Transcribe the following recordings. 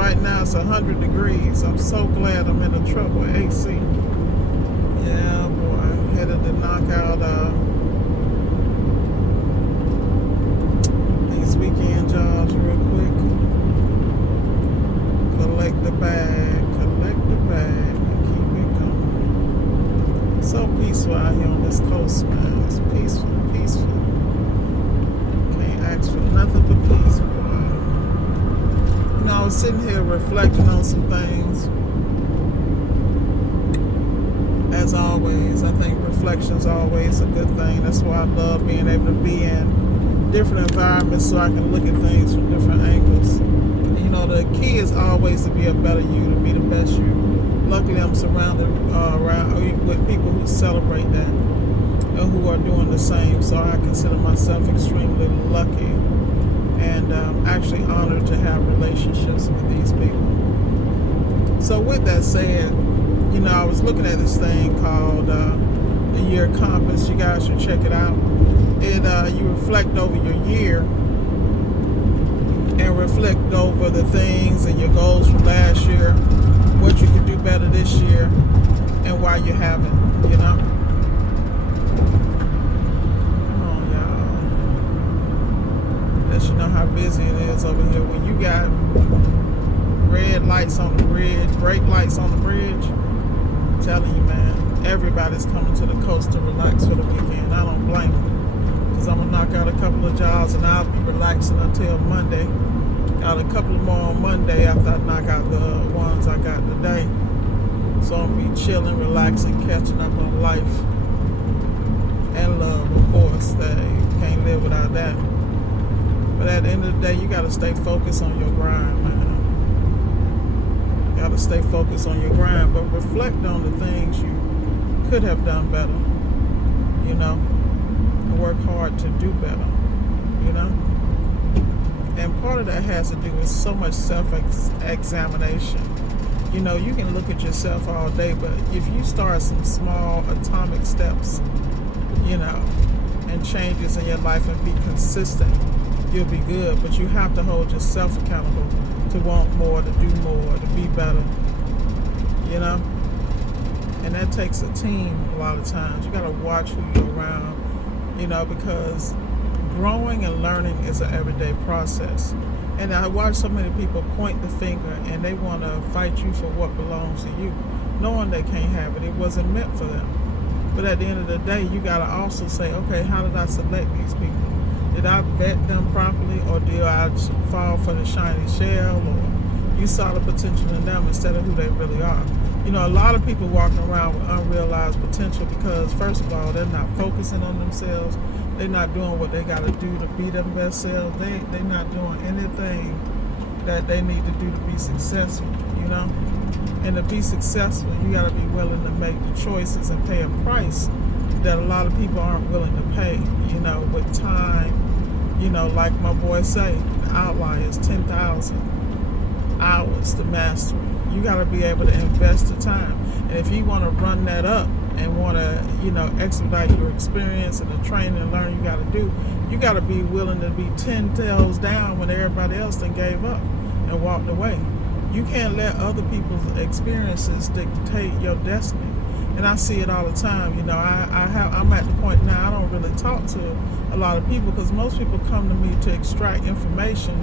right now it's 100 degrees. I'm so glad I'm in a truck with AC. Yeah, boy, headed to knock out these weekend jobs real quick. Collect the bag, and keep it going. So peaceful out here on this coast, man. It's peaceful. Can't ask for nothing but peace, boy. You know, I was sitting here reflecting on some things. As always, I think reflection's always a good thing. That's why I love being able to be in different environments so I can look at things from different angles. You know, the key is always to be a better you, to be the best you. Luckily, I'm surrounded with people who celebrate that, or who are doing the same. So I consider myself extremely lucky, and actually honored to have relationships with these people. So with that said, you know, I was looking at this thing called the Year Compass. You guys should check it out. You reflect over your year and reflect over the things and your goals from last year, what you could do better this year, and why you haven't, you know? Come on, y'all. Let you know how busy it is over here. When you got red lights on the bridge, brake lights on the bridge, I'm telling you, man, everybody's coming to the coast to relax for the weekend. I don't blame them, because I'm going to knock out a couple of jobs and I'll be relaxing until Monday. Got a couple more on Monday after I knock out the ones I got today. So I'm going to be chilling, relaxing, catching up on life and love, of course. You can't live without that. But at the end of the day, you got to stay focused on your grind, man. You got to stay focused on your grind, but reflect on the things you could have done better, you know, and work hard to do better, you know. And part of that has to do with so much self-examination. You know, you can look at yourself all day, but if you start some small atomic steps, you know, and changes in your life and be consistent, you'll be good. But you have to hold yourself accountable to want more, to do more, to be better, you know. And that takes a team a lot of times. You got to watch who you're around, you know, because growing and learning is an everyday process. And I watch so many people point the finger and they want to fight you for what belongs to you, knowing they can't have it. It wasn't meant for them. But at the end of the day, you got to also say, okay, how did I select these people? Did I vet them properly, or did I fall for the shiny shell, or you saw the potential in them instead of who they really are? You know, a lot of people walking around with unrealized potential because, first of all, they're not focusing on themselves. They're not doing what they got to do to be their best selves. They're not doing anything that they need to do to be successful, you know? And to be successful, you got to be willing to make the choices and pay a price that a lot of people aren't willing to pay, you know, with time. You know, like my boy say, the outline is 10,000 hours to mastery. You got to be able to invest the time. And if you want to run that up and want to, you know, expedite your experience and the training and learning you got to do, you got to be willing to be 10 toes down when everybody else done gave up and walked away. You can't let other people's experiences dictate your destiny. And I see it all the time. You know, I'm at the point now I don't really talk to a lot of people because most people come to me to extract information,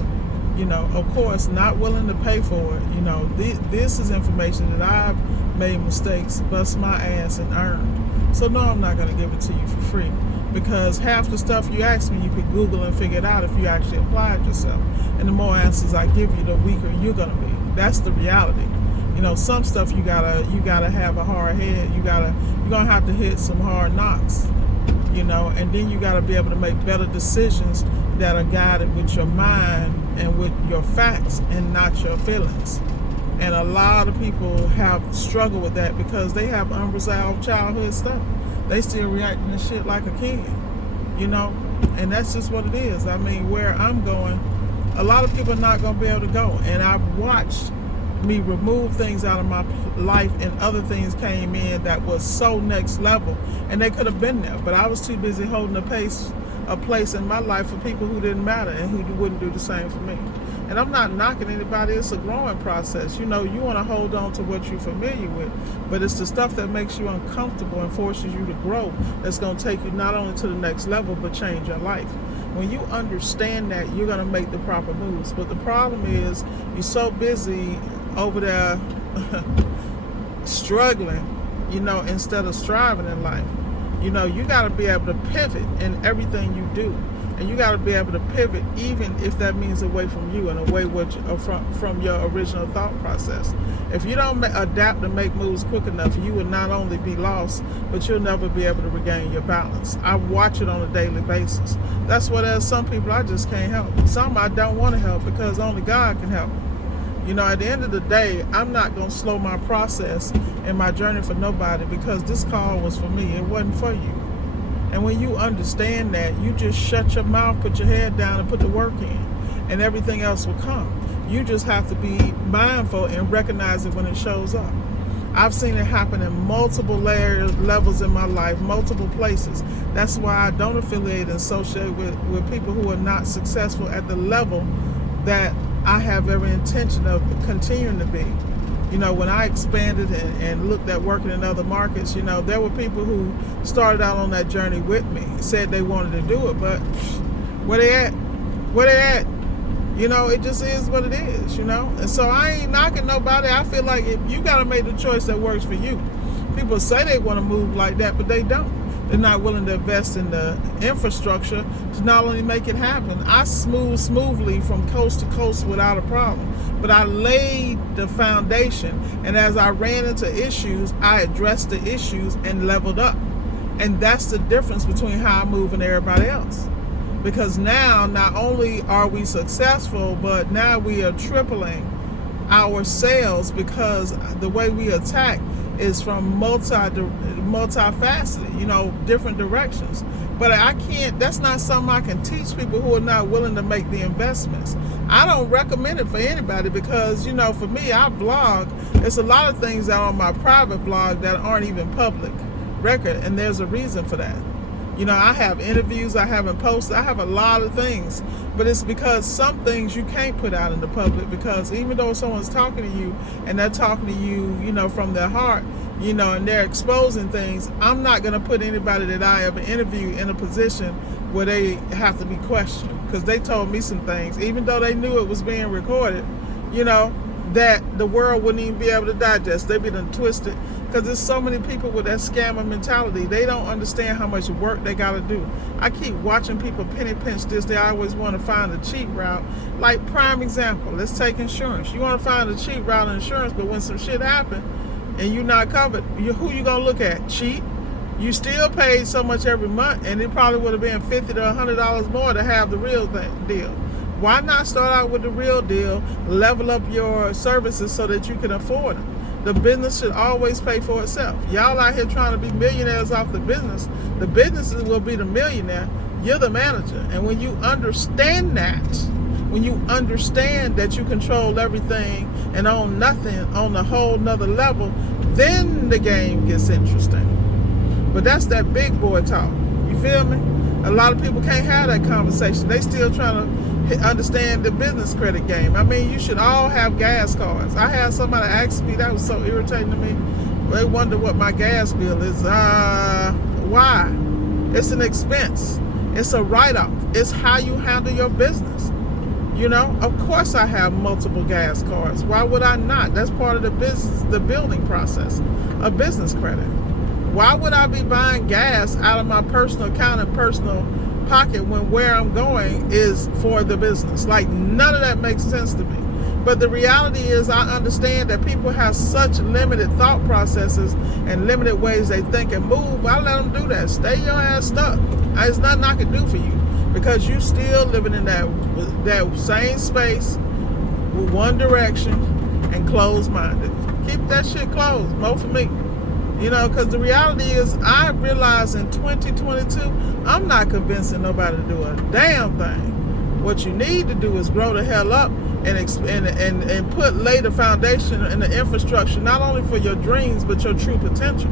you know, of course, not willing to pay for it. You know, this is information that I've made mistakes, bust my ass and earned. So no, I'm not going to give it to you for free, because half the stuff you ask me, you could Google and figure it out if you actually applied yourself. And the more answers I give you, the weaker you're going to be. That's the reality. You know, some stuff you gotta have a hard head. You're gonna have to hit some hard knocks, you know, and then you gotta be able to make better decisions that are guided with your mind and with your facts and not your feelings. And a lot of people have struggled with that because they have unresolved childhood stuff. They still reacting to shit like a kid, you know, and that's just what it is. I mean, where I'm going, a lot of people are not gonna be able to go, and I've watched me remove things out of my life and other things came in that was so next level, and they could have been there, but I was too busy holding a place in my life for people who didn't matter and who wouldn't do the same for me. And I'm not knocking anybody. It's a growing process. You know, you want to hold on to what you're familiar with, but it's the stuff that makes you uncomfortable and forces you to grow that's going to take you not only to the next level, but change your life. When you understand that, you're going to make the proper moves. But the problem is you're so busy over there struggling, you know, instead of striving in life. You know, you got to be able to pivot in everything you do. And you got to be able to pivot even if that means away from you and away from your original thought process. If you don't adapt and make moves quick enough, you will not only be lost, but you'll never be able to regain your balance. I watch it on a daily basis. That's why there's some people I just can't help. Some I don't want to help because only God can help. You know, at the end of the day, I'm not going to slow my process and my journey for nobody because this call was for me. It wasn't for you. And when you understand that, you just shut your mouth, put your head down, and put the work in, and everything else will come. You just have to be mindful and recognize it when it shows up. I've seen it happen in multiple levels in my life, multiple places. That's why I don't affiliate and associate with people who are not successful at the level that I have every intention of continuing to be. You know, when I expanded and looked at working in other markets, you know, there were people who started out on that journey with me, said they wanted to do it, but where they at? Where they at? You know, it just is what it is, you know? And so I ain't knocking nobody. I feel like if you got to make the choice that works for you. People say they want to move like that, but they don't. They're not willing to invest in the infrastructure to not only make it happen. I moved smoothly from coast to coast without a problem, but I laid the foundation, and as I ran into issues, I addressed the issues and leveled up. And that's the difference between how I move and everybody else. Because now, not only are we successful, but now we are tripling our sales because the way we attack is from multifaceted, you know, different directions. But I can't, that's not something I can teach people who are not willing to make the investments. I don't recommend it for anybody because, you know, for me, I blog. There's a lot of things that are on my private blog that aren't even public record, and there's a reason for that. You know, I have interviews I haven't posted. I have a lot of things, but it's because some things you can't put out in the public because even though someone's talking to you and they're talking to you, you know, from their heart, you know, and they're exposing things, I'm not going to put anybody that I ever interview in a position where they have to be questioned because they told me some things, even though they knew it was being recorded, you know, that the world wouldn't even be able to digest. They'd be done twisted because there's so many people with that scammer mentality. They don't understand how much work they got to do. I keep watching people penny pinch this. They always want to find a cheap route. Like prime example, let's take insurance. You want to find a cheap route in insurance, but when some shit happen and you're not covered, who you gonna look at? Cheap? You still paid so much every month, and it probably would have been $50 to $100 more to have the real deal. Why not start out with the real deal, level up your services so that you can afford them? The business should always pay for itself. Y'all out here trying to be millionaires off the business will be the millionaire. You're the manager. And when you understand that, when you understand that you control everything and own nothing on a whole nother level, then the game gets interesting. But that's that big boy talk. You feel me? A lot of people can't have that conversation. They still trying to understand the business credit game. I mean, you should all have gas cards. I had somebody ask me, that was so irritating to me. They wonder what my gas bill is. Why? It's an expense. It's a write-off. It's how you handle your business. You know, of course I have multiple gas cards. Why would I not? That's part of the business, the building process of business credit. Why would I be buying gas out of my personal account and personal pocket when where I'm going is for the business? Like, none of that makes sense to me. But the reality is I understand that people have such limited thought processes and limited ways they think and move. I let them do that. Stay your ass stuck. There's nothing I can do for you because you still living in that same space with one direction and closed-minded. Keep that shit closed. More for me. You know, because the reality is I realize in 2022, I'm not convincing nobody to do a damn thing. What you need to do is grow the hell up and lay the foundation and the infrastructure, not only for your dreams, but your true potential.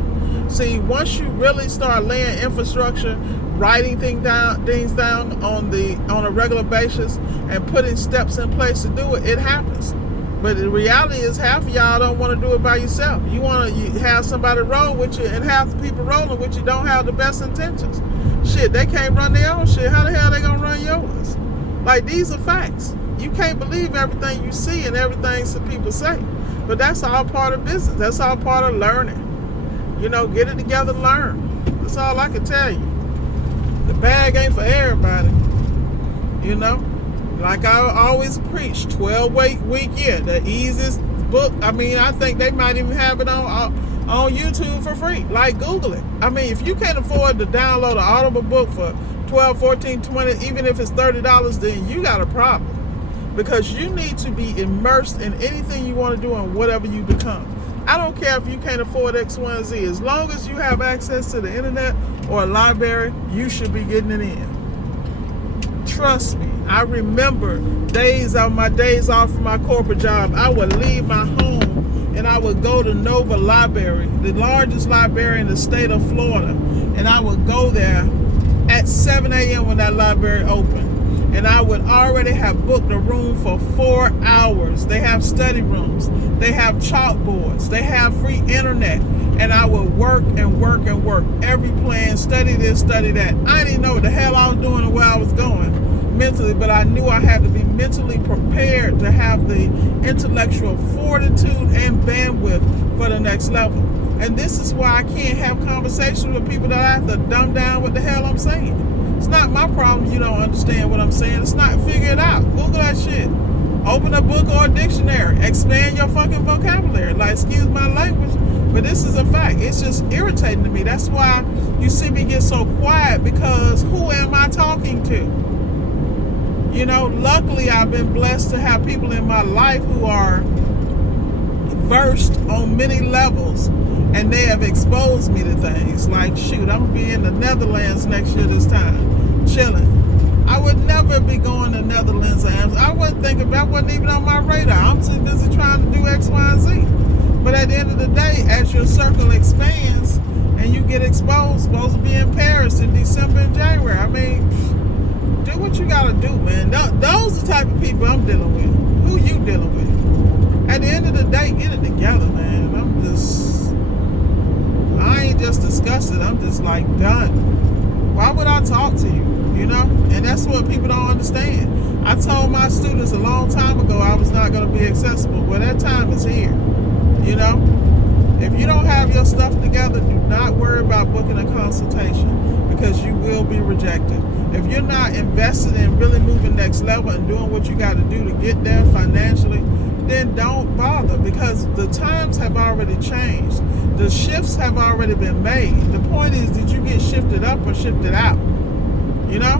See, once you really start laying infrastructure, writing things down on a regular basis and putting steps in place to do it, it happens. But the reality is half of y'all don't want to do it by yourself. You want to have somebody roll with you, and half the people rolling with you don't have the best intentions. Shit, they can't run their own shit. How the hell they gonna run yours? Like, these are facts. You can't believe everything you see and everything some people say. But that's all part of business. That's all part of learning. You know, get it together, learn. That's all I can tell you. The bag ain't for everybody. You know? Like I always preach, 12-week year, the easiest book. I mean, I think they might even have it on YouTube for free. Like, Google it. I mean, if you can't afford to download an Audible book for $12, $14, $20, even if it's $30, then you got a problem. Because you need to be immersed in anything you want to do and whatever you become. I don't care if you can't afford X, Y, and Z. As long as you have access to the internet or a library, you should be getting it in. Trust me, I remember my days off from my corporate job. I would leave my home and I would go to Nova Library, the largest library in the state of Florida. And I would go there at 7 a.m. when that library opened. And I would already have booked a room for 4 hours. They have study rooms. They have chalkboards. They have free internet. And I would work and work and work. Every plan, study this, study that. I didn't know what the hell I was doing or where I was going mentally, but I knew I had to be mentally prepared to have the intellectual fortitude and bandwidth for the next level. And this is why I can't have conversations with people that I have to dumb down what the hell I'm saying. It's not my problem you don't understand what I'm saying. It's not, figure it out. Google that shit. Open a book or a dictionary. Expand your fucking vocabulary. Like, excuse my language, but this is a fact. It's just irritating to me. That's why you see me get so quiet, because who am I talking to? You know, luckily I've been blessed to have people in my life who are versed on many levels, and they have exposed me to things. Like, shoot, I'm gonna be in the Netherlands next year this time, chilling. I would never be going to Netherlands. I wasn't thinking about, wasn't even on my radar. I'm too busy trying to do X, Y, and Z. But at the end of the day, as your circle expands and you get exposed, supposed to be in Paris in December and January. I mean, do what you gotta do, man. Those are the type of people I'm dealing with. Who you dealing with? At the end of the day, get it together, man. I ain't just disgusted. I'm just like done. Why would I talk to you? You know? And that's what people don't understand. I told my students a long time ago I was not going to be accessible. Well, that time is here. You know? If you don't have your stuff together, do not worry about booking a consultation, because you will be rejected. If you're not invested in really moving next level and doing what you got to do to get there financially, then don't bother, because the times have already changed. The shifts have already been made. The point is, did you get shifted up or shifted out? You know?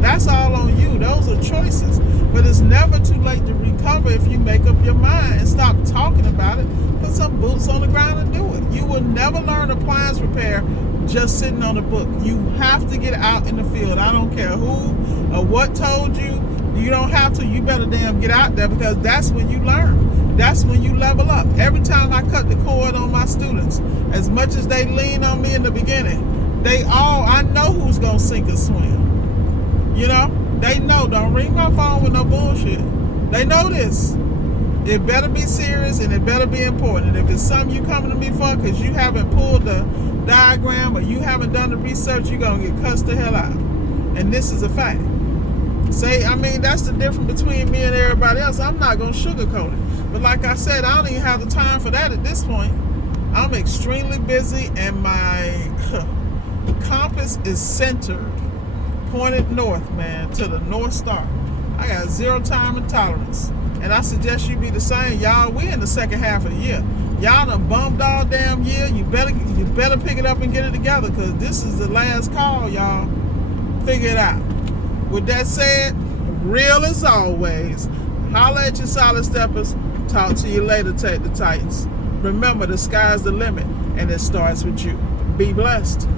That's all on you. Those are choices. But it's never too late to recover if you make up your mind and stop talking about it. Put some boots on the ground and do it. You will never learn appliance repair just sitting on a book. You have to get out in the field. I don't care who or what told you. You don't have to. You better damn get out there, because that's when you learn. That's when you level up. Every time I cut the cord on my students, as much as they lean on me in the beginning, I know who's going to sink or swim. You know? They know. Don't ring my phone with no bullshit. They know this. It better be serious and it better be important. And if it's something you coming to me for because you haven't pulled the diagram or you haven't done the research, you're going to get cussed the hell out. And this is a fact. That's the difference between me and everybody else. I'm not going to sugarcoat it. But like I said, I don't even have the time for that at this point. I'm extremely busy, and my compass is centered, pointed north, man, to the North Star. I got zero time and tolerance. And I suggest you be the same. Y'all, we in the second half of the year. Y'all done bummed all damn year. You better pick it up and get it together, because this is the last call, y'all. Figure it out. With that said, real as always, holla at your solid steppers. Talk to you later, take the Titans. Remember, the sky's the limit, and it starts with you. Be blessed.